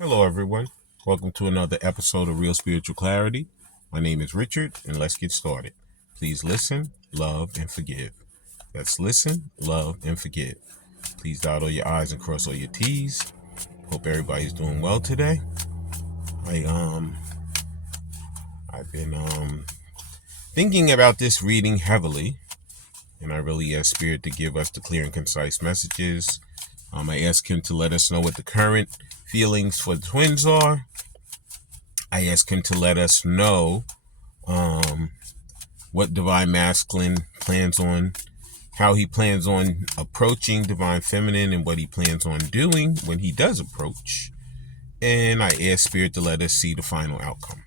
Hello, everyone. Welcome to another episode of Real Spiritual Clarity. My name is Richard, and let's get started. Please listen, love, and forgive. Let's listen, love, and forgive. Please dot all your I's and cross all your T's. Hope everybody's doing well today. I've been thinking about this reading heavily, and I really ask Spirit to give us the clear and concise messages. I ask him to let us know what the current feelings for the twins are. I ask him to let us know what Divine Masculine plans on, how he plans on approaching Divine Feminine, and what he plans on doing when he does approach. And I ask Spirit to let us see the final outcome.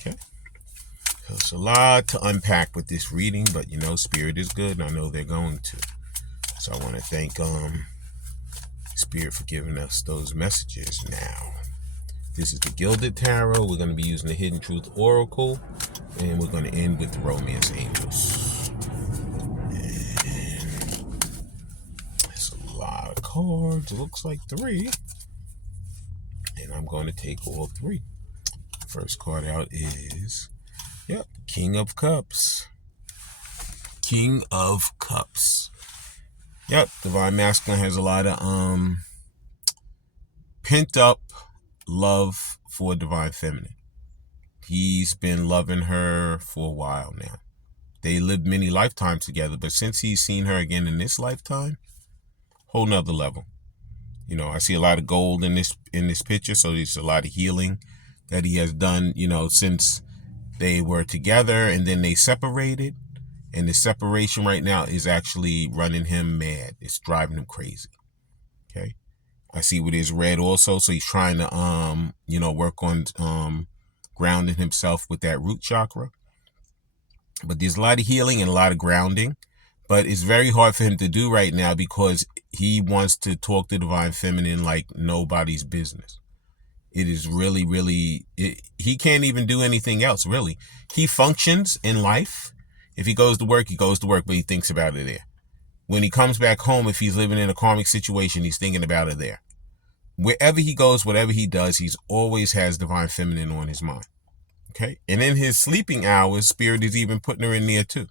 Okay? So it's a lot to unpack with this reading, but Spirit is good, and I know they're going to. So I want to thank Spirit for giving us those messages now. This is the Gilded Tarot. We're going to be using the Hidden Truth Oracle, and we're going to end with the Romance Angels. And it's a lot of cards. It looks like 3. And I'm going to take all 3. First card out is, King of Cups. King of Cups. Divine Masculine has a lot of pent up love for Divine Feminine. He's been loving her for a while now. They lived many lifetimes together, but since he's seen her again in this lifetime, whole nother level. I see a lot of gold in this picture, so there's a lot of healing that he has done, since they were together and then they separated. And the separation right now is actually running him mad. It's driving him crazy. Okay. I see with his red also, so he's trying to work on grounding himself with that root chakra. But there's a lot of healing and a lot of grounding. But it's very hard for him to do right now because he wants to talk to Divine Feminine like nobody's business. It is really, really, he can't even do anything else, really. He functions in life. If he goes to work, he goes to work, but he thinks about it there. When he comes back home, if he's living in a karmic situation, he's thinking about it there. Wherever he goes, whatever he does, he's always has Divine Feminine on his mind. Okay? And in his sleeping hours, Spirit is even putting her in there too.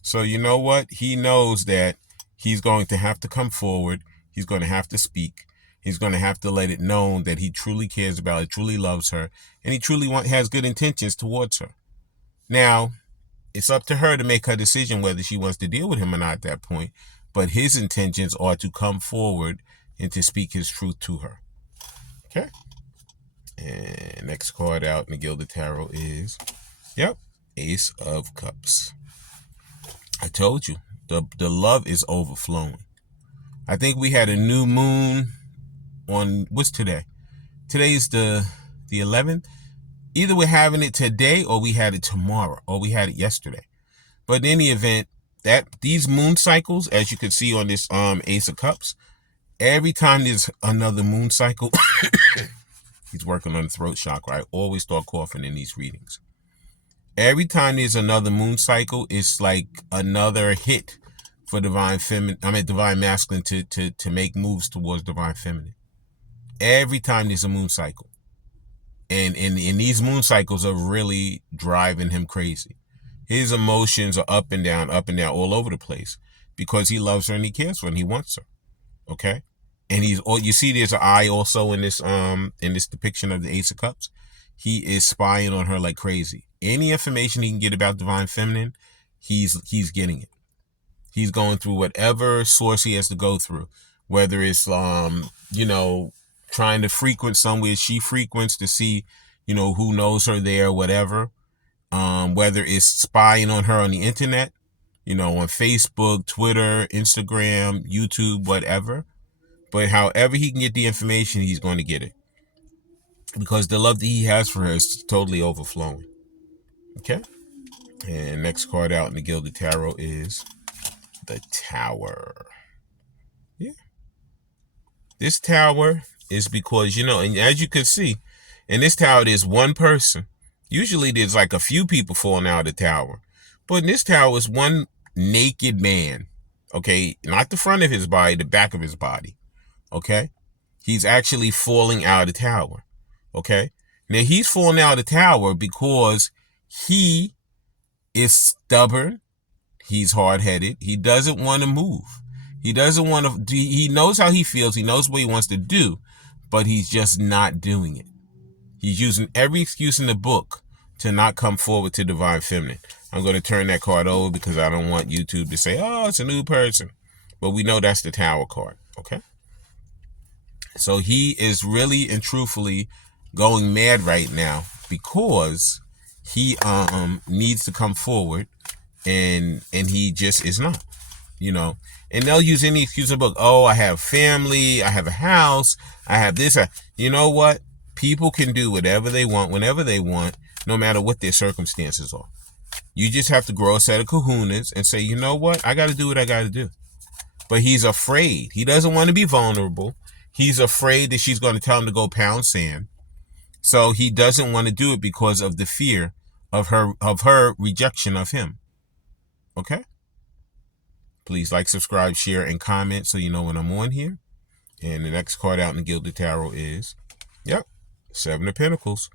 So you know what? He knows that he's going to have to come forward. He's going to have to speak. He's going to have to let it known that he truly cares about her, truly loves her, and he truly has good intentions towards her. Now, it's up to her to make her decision whether she wants to deal with him or not at that point. But his intentions are to come forward and to speak his truth to her. Okay? And next card out in the Gilded Tarot is, Ace of Cups. I told you, the love is overflowing. I think we had a new moon on, what's today? Today's the 11th. Either we're having it today or we had it tomorrow or we had it yesterday. But in any event, that these moon cycles, as you can see on this Ace of Cups, every time there's another moon cycle, he's working on the throat chakra. I always start coughing in these readings. Every time there's another moon cycle, it's like another hit for Divine Masculine to make moves towards Divine Feminine. Every time there's a moon cycle. And these moon cycles are really driving him crazy. His emotions are up and down, all over the place because he loves her and he cares for her and he wants her. Okay? And you see there's an eye also in this depiction of the Ace of Cups. He is spying on her like crazy. Any information he can get about Divine Feminine, he's getting it. He's going through whatever source he has to go through, whether it's trying to frequent somewhere she frequents to see, who knows her there, whatever. Whether it's spying on her on the internet, on Facebook, Twitter, Instagram, YouTube, whatever. But however he can get the information, he's going to get it. Because the love that he has for her is totally overflowing. Okay? And next card out in the Gilded Tarot is the Tower. Yeah. This Tower is because, and as you can see, in this tower, there's one person. Usually there's like a few people falling out of the tower. But in this tower is one naked man. Okay? Not the front of his body, the back of his body. Okay? He's actually falling out of the tower. Okay? Now, he's falling out of the tower because he is stubborn. He's hard-headed. He doesn't want to move. He doesn't want to. He knows how he feels. He knows what he wants to do, but he's just not doing it. He's using every excuse in the book to not come forward to Divine Feminine. I'm going to turn that card over because I don't want YouTube to say, oh, it's a new person. But we know that's the Tower card, okay? So he is really and truthfully going mad right now because he needs to come forward and he just is not, you know. And they'll use any excuse in the book. Oh, I have family, I have a house, I have this. You know what? People can do whatever they want, whenever they want, no matter what their circumstances are. You just have to grow a set of kahunas and say, you know what? I got to do what I got to do. But he's afraid. He doesn't want to be vulnerable. He's afraid that she's going to tell him to go pound sand. So he doesn't want to do it because of the fear of her rejection of him. Okay? Please like, subscribe, share, and comment so you know when I'm on here. And the next card out in the Gilded Tarot is, yep, Seven of Pentacles.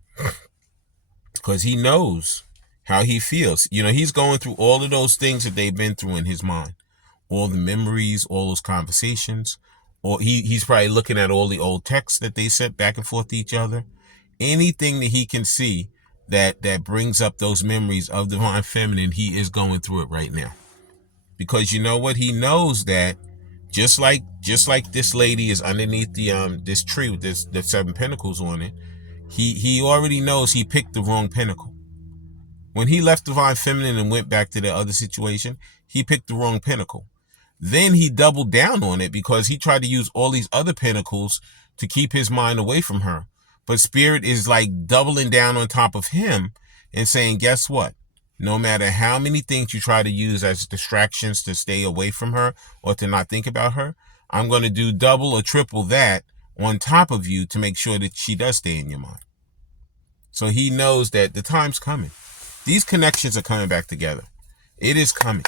Because he knows how he feels. You know, he's going through all of those things that they've been through in his mind. All the memories, all those conversations. Or he's probably looking at all the old texts that they sent back and forth to each other. Anything that he can see that brings up those memories of Divine Feminine, he is going through it right now. Because you know what? He knows that just like this lady is underneath the this tree with the Seven Pentacles on it, he already knows he picked the wrong pinnacle. When he left Divine Feminine and went back to the other situation, he picked the wrong pinnacle. Then he doubled down on it because he tried to use all these other pinnacles to keep his mind away from her. But Spirit is like doubling down on top of him and saying, guess what? No matter how many things you try to use as distractions to stay away from her or to not think about her, I'm going to do double or triple that on top of you to make sure that she does stay in your mind. So he knows that the time's coming. These connections are coming back together. It is coming.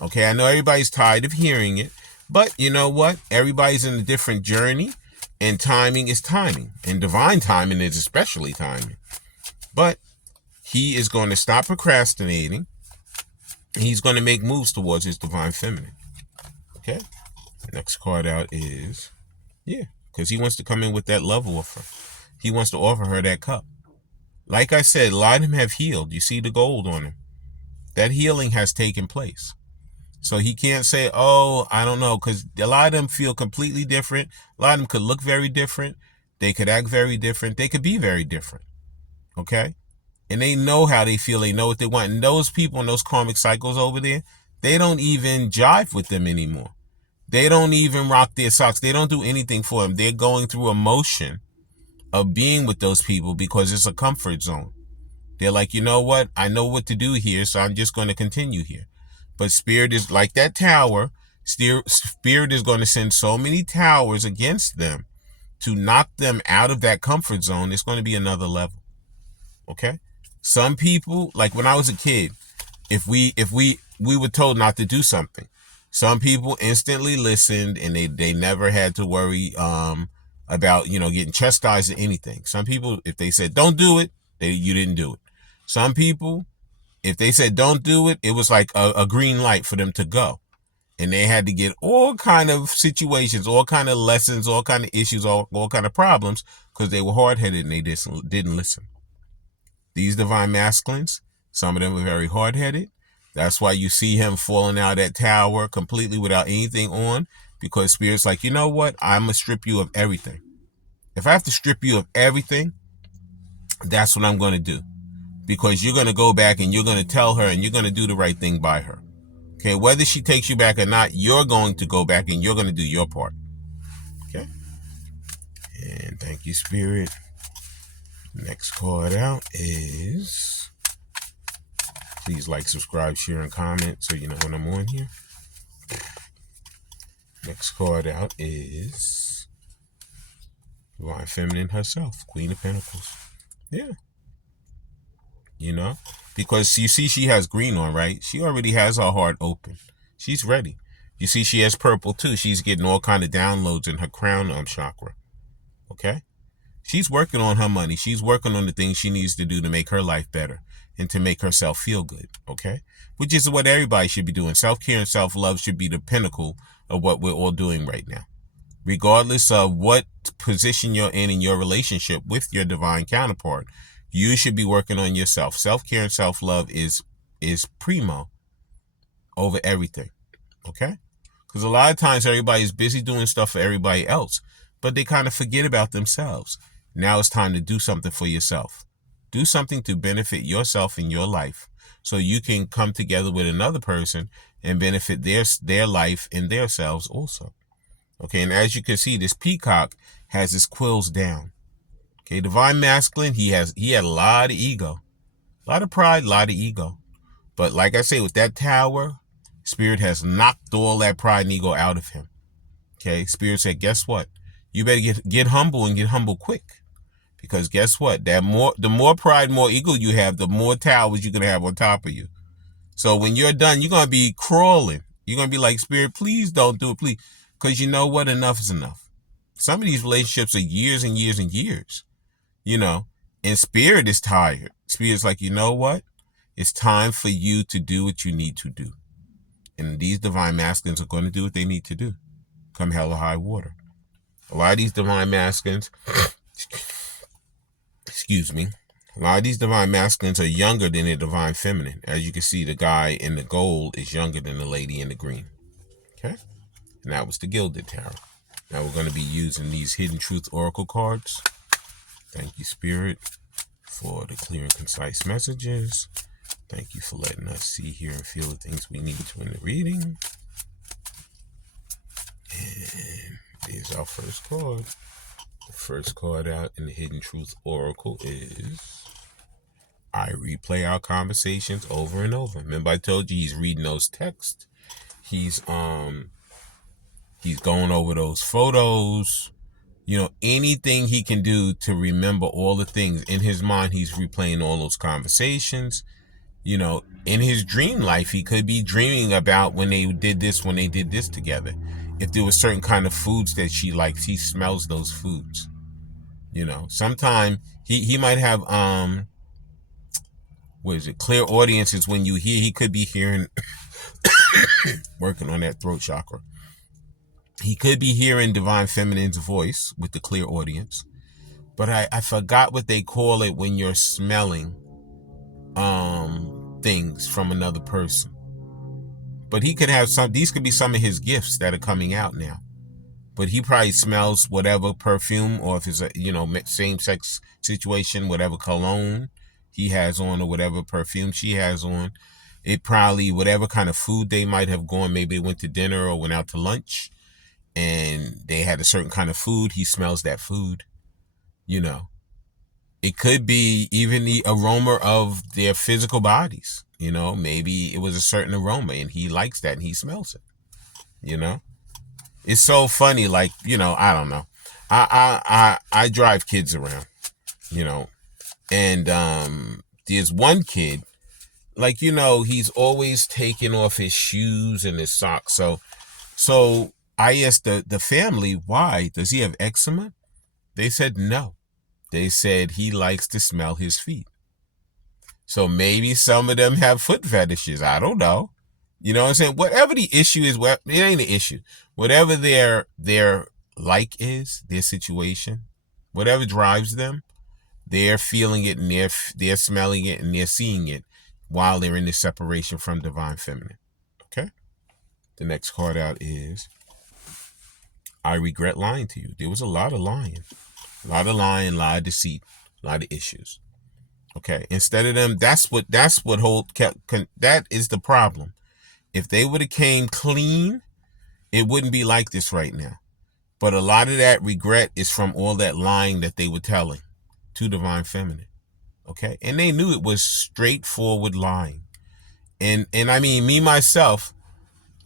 Okay, I know everybody's tired of hearing it, but you know what? Everybody's in a different journey, and timing is timing, and divine timing is especially timing. But he is going to stop procrastinating, and he's going to make moves towards his Divine Feminine. Okay, next card out is, yeah, because he wants to come in with that love offer. He wants to offer her that cup. Like I said, a lot of them have healed. You see the gold on him. That healing has taken place. So he can't say, oh, I don't know, because a lot of them feel completely different. A lot of them could look very different. They could act very different. They could be very different. Okay? And they know how they feel. They know what they want. And those people in those karmic cycles over there, they don't even jive with them anymore. They don't even rock their socks. They don't do anything for them. They're going through emotion of being with those people because it's a comfort zone. They're like, you know what? I know what to do here, so I'm just going to continue here. But Spirit is like that tower. Spirit is going to send so many towers against them to knock them out of that comfort zone. It's going to be another level. Okay? Some people, like when I was a kid, if we were told not to do something, some people instantly listened and they never had to worry about, you know, getting chastised or anything. Some people, if they said don't do it, you didn't do it. Some people, if they said don't do it, it was like a green light for them to go. And they had to get all kind of situations, all kind of lessons, all kind of issues, all kind of problems because they were hard-headed and they didn't listen. These divine masculines, some of them are very hard-headed. That's why you see him falling out of that tower completely without anything on, because Spirit's like, you know what? I'm going to strip you of everything. If I have to strip you of everything, that's what I'm going to do. Because you're going to go back and you're going to tell her and you're going to do the right thing by her. Okay, whether she takes you back or not, you're going to go back and you're going to do your part. Okay. And thank you, Spirit. Next card out is, please like, subscribe, share, and comment so you know when I'm on here. Next card out is Divine Feminine herself, Queen of Pentacles. Yeah. You know, because you see she has green on, right? She already has her heart open. She's ready. You see she has purple too. She's getting all kind of downloads in her crown chakra. Okay? She's working on her money. She's working on the things she needs to do to make her life better and to make herself feel good. Okay? Which is what everybody should be doing. Self-care and self-love should be the pinnacle of what we're all doing right now. Regardless of what position you're in your relationship with your divine counterpart, you should be working on yourself. Self-care and self-love is primo over everything. Okay? Because a lot of times everybody's busy doing stuff for everybody else, but they kind of forget about themselves. Now it's time to do something for yourself. Do something to benefit yourself in your life so you can come together with another person and benefit their life and their selves also. Okay, and as you can see, this peacock has his quills down. Okay, divine masculine, he had a lot of ego, a lot of pride, a lot of ego. But like I say, with that tower, Spirit has knocked all that pride and ego out of him. Okay, Spirit said, guess what? You better get humble and get humble quick. Because guess what? The more pride, more ego you have, the more towers you're going to have on top of you. So when you're done, you're going to be crawling. You're going to be like, Spirit, please don't do it, please. Because you know what? Enough is enough. Some of these relationships are years and years and years, and Spirit is tired. Spirit's like, you know what? It's time for you to do what you need to do. And these divine masculines are going to do what they need to do. Come hell or high water. A lot of these divine masculines, a lot of these divine masculines are younger than the divine feminine. As you can see, the guy in the gold is younger than the lady in the green. Okay? And that was the Gilded Tarot. Now we're going to be using these Hidden Truth Oracle cards. Thank you, Spirit, for the clear and concise messages. Thank you for letting us see, hear, and feel the things we need to in the reading. And here's our first card. The first card out in the Hidden Truth Oracle is, I replay our conversations over and over. Remember I told you he's reading those texts. He's going over those photos. Anything he can do to remember all the things in his mind. He's replaying all those conversations. In his dream life, he could be dreaming about when they did this together. If there was certain kind of foods that she likes, he smells those foods. Sometime he might have, clear audiences when you hear, he could be hearing, working on that throat chakra. He could be hearing divine feminine's voice with the clear audience. But I forgot what they call it when you're smelling things from another person. But he could have these could be some of his gifts that are coming out now. But he probably smells whatever perfume, or if it's a same sex situation, whatever cologne he has on or whatever perfume she has on. It probably, whatever kind of food they might have gone, maybe they went to dinner or went out to lunch and they had a certain kind of food. He smells that food. It could be even the aroma of their physical bodies. Maybe it was a certain aroma and he likes that and he smells it. It's so funny. Like, I don't know. I drive kids around, and there's one kid, like, he's always taking off his shoes and his socks. So I asked the family, why? Does he have eczema? They said no. They said he likes to smell his feet. So maybe some of them have foot fetishes. I don't know. You know what I'm saying? Whatever the issue is, it ain't an issue. Whatever their like is, their situation, whatever drives them, they're feeling it and they're smelling it and they're seeing it while they're in this separation from divine feminine. Okay? The next card out is, I regret lying to you. There was a lot of lying. A lot of deceit, a lot of issues. Okay, instead of them, that is the problem. If they would have came clean, it wouldn't be like this right now. But a lot of that regret is from all that lying that they were telling to divine feminine. Okay, and they knew it was straightforward lying. And I mean, me myself,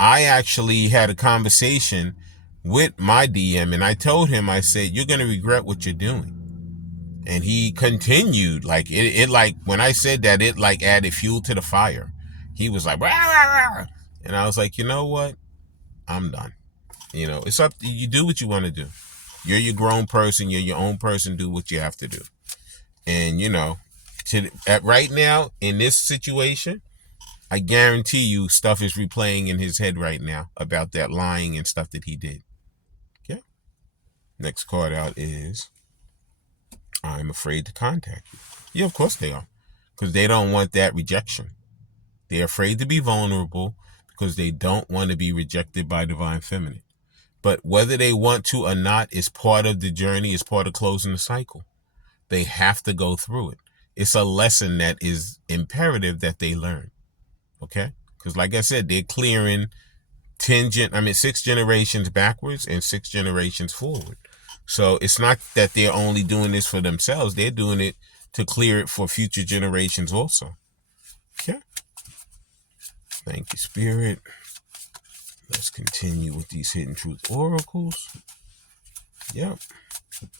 I actually had a conversation with my DM and I told him, I said, you're going to regret what you're doing. And he continued, like, it like, when I said that, it like added fuel to the fire. He was like, rah, rah, rah. And I was like, you know what? I'm done. It's up to you. Do what you want to do. You're your grown person. You're your own person. Do what you have to do. And, right now, in this situation, I guarantee you stuff is replaying in his head right now about that lying and stuff that he did. Okay? Next card out is, I'm afraid to contact you. Yeah, of course they are. Because they don't want that rejection. They're afraid to be vulnerable because they don't want to be rejected by Divine Feminine. But whether they want to or not is part of the journey, is part of closing the cycle. They have to go through it. It's a lesson that is imperative that they learn. Okay? Because like I said, they're clearing 6 generations backwards and 6 generations forward. So it's not that they're only doing this for themselves. They're doing it to clear it for future generations also. Okay? Thank you, Spirit. Let's continue with these Hidden Truth Oracles. Yep.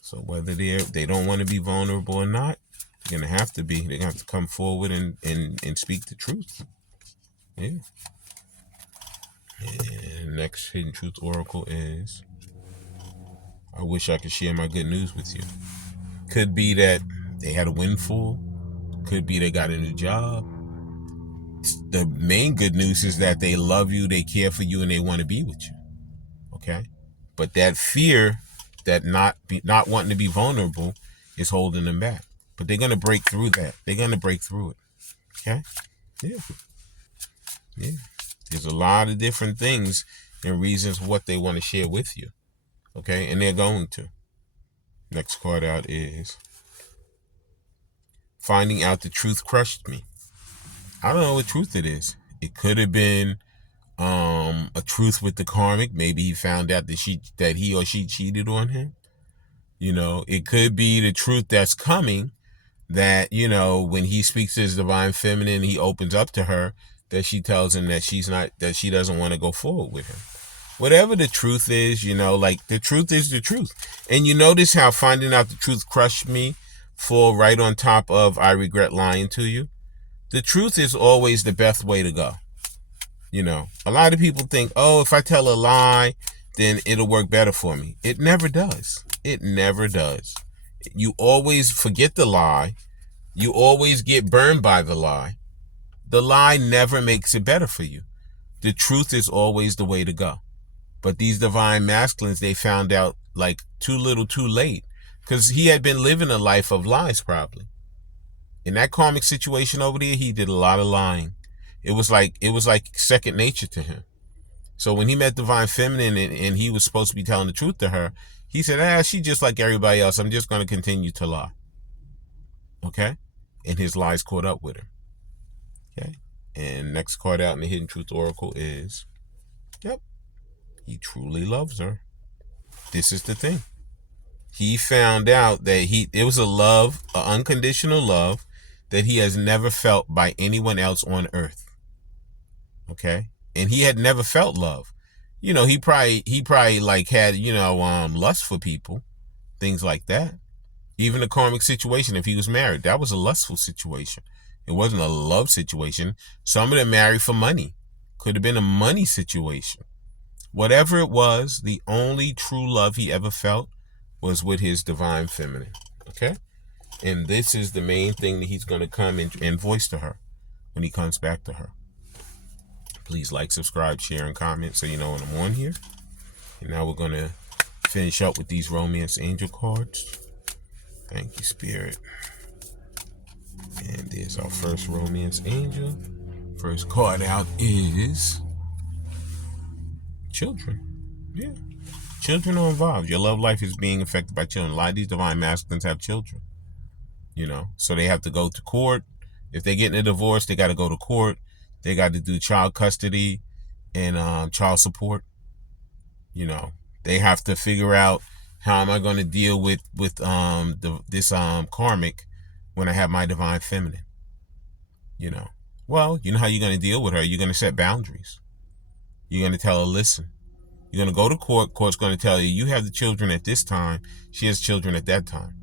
So whether they don't want to be vulnerable or not, they're going to have to be. They're going to have to come forward and speak the truth. Yeah. And next Hidden Truth Oracle is, I wish I could share my good news with you. Could be that they had a windfall. Could be they got a new job. The main good news is that they love you, they care for you, and they want to be with you. Okay? But that fear, that not wanting to be vulnerable, is holding them back. But they're going to break through that. They're going to break through it. Okay? Yeah. Yeah. There's a lot of different things and reasons what they want to share with you. Okay? And they're going to. Next card out is, finding out the truth crushed me. I don't know what truth it is. It could have been a truth with the karmic. Maybe he found out that he or she cheated on him. It could be the truth that's coming, that, when he speaks to his Divine Feminine, he opens up to her, that she tells him that she doesn't want to go forward with him. Whatever the truth is, the truth is the truth. And you notice how finding out the truth crushed me fall right on top of I regret lying to you. The truth is always the best way to go. A lot of people think, oh, if I tell a lie, then it'll work better for me. It never does. It never does. You always forget the lie. You always get burned by the lie. The lie never makes it better for you. The truth is always the way to go. But these Divine Masculines, they found out like too little too late, because he had been living a life of lies probably. In that karmic situation over there, he did a lot of lying. It was like second nature to him. So when he met Divine Feminine and he was supposed to be telling the truth to her, he said, she's just like everybody else. I'm just going to continue to lie. Okay? And his lies caught up with her. Okay? And next card out in the Hidden Truth Oracle is, he truly loves her. This is the thing. He found out that it was an unconditional love that he has never felt by anyone else on earth. Okay? And he had never felt love. He probably like had, lust for people, things like that. Even a karmic situation, if he was married, that was a lustful situation. It wasn't a love situation. Some of them married for money. Could have been a money situation. Whatever it was, the only true love he ever felt was with his Divine Feminine. Okay? And this is the main thing that he's going to come and voice to her when he comes back to her. Please like, subscribe, share, and comment so you know when I'm on here. And now we're going to finish up with these Romance Angel cards. Thank you, Spirit. And there's our first Romance Angel. First card out is children. Yeah. Children are involved. Your love life is being affected by children. A lot of these Divine Masculines have children. So they have to go to court. If they get in a divorce, they got to go to court. They got to do child custody and child support. They have to figure out, how am I going to deal with this karmic when I have my Divine Feminine? Well, you know how you're going to deal with her. You're going to set boundaries. You're going to tell her, listen. You're going to go to court. Court's going to tell you, you have the children at this time. She has children at that time.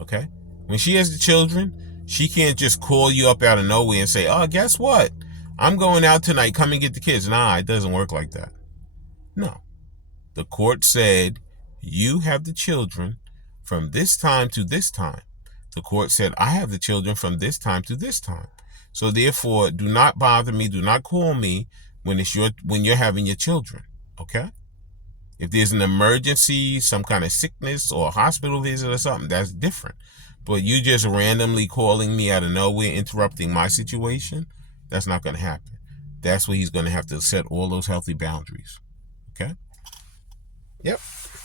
Okay? When she has the children, she can't just call you up out of nowhere and say, oh, guess what? I'm going out tonight. Come and get the kids. Nah, it doesn't work like that. No. The court said You have the children from this time to this time. The court said, I have the children from this time to this time. So therefore, do not bother me. Do not call me when you're having your children. Okay? If there's an emergency, some kind of sickness or a hospital visit or something, that's different. But you just randomly calling me out of nowhere, interrupting my situation, that's not going to happen. That's where he's going to have to set all those healthy boundaries. Okay? Yep.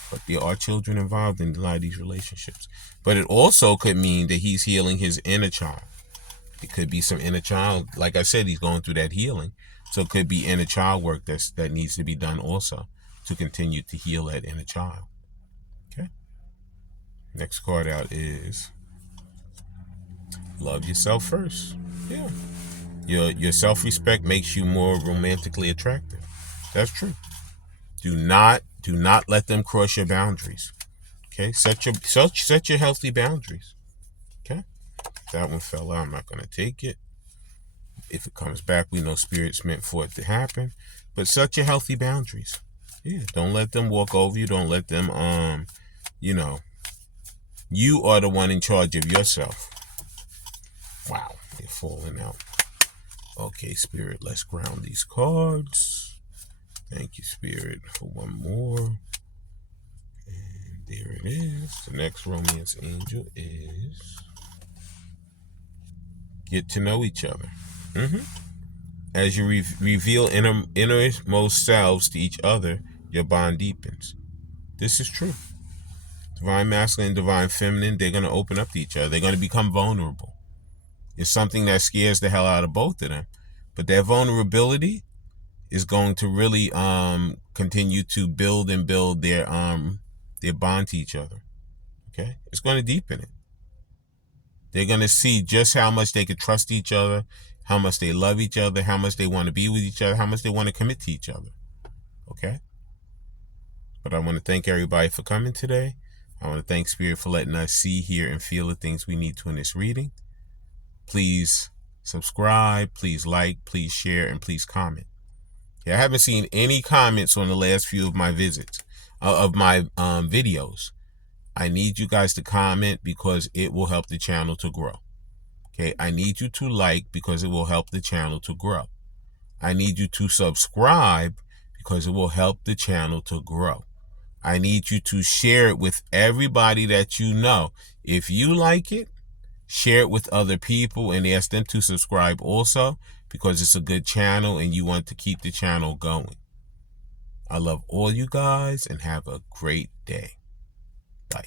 But there are children involved in a lot of these relationships. But it also could mean that he's healing his inner child. It could be some inner child. Like I said, he's going through that healing. So it could be inner child work that needs to be done also to continue to heal that inner child. Okay? Next card out is love yourself first. Yeah. Your self-respect makes you more romantically attractive. That's true. Do not let them cross your boundaries. Okay? Set your healthy boundaries. Okay? That one fell out. I'm not going to take it. If it comes back, we know Spirit's meant for it to happen. But set your healthy boundaries. Yeah, don't let them walk over you. Don't let them, you are the one in charge of yourself. Wow, they're falling out. Okay, Spirit, let's ground these cards. Thank you, Spirit, for one more. And there it is. The next romance angel is get to know each other. As you reveal innermost selves to each other, your bond deepens. This is true. Divine masculine and divine feminine, they're going to open up to each other. They're going to become vulnerable. It's something that scares the hell out of both of them. But that vulnerability is going to really continue to build their bond to each other. Okay? It's going to deepen it. They're going to see just how much they could trust each other, how much they love each other, how much they want to be with each other, how much they want to commit to each other. Okay? But I want to thank everybody for coming today. I want to thank Spirit for letting us see, hear, and feel the things we need to in this reading. Please subscribe, please like, please share, and please comment. Yeah, I haven't seen any comments on the last few of my videos. I need you guys to comment because it will help the channel to grow. Okay, I need you to like because it will help the channel to grow. I need you to subscribe because it will help the channel to grow. I need you to share it with everybody that you know. If you like it, share it with other people and ask them to subscribe also because it's a good channel and you want to keep the channel going. I love all you guys and have a great day. Bye.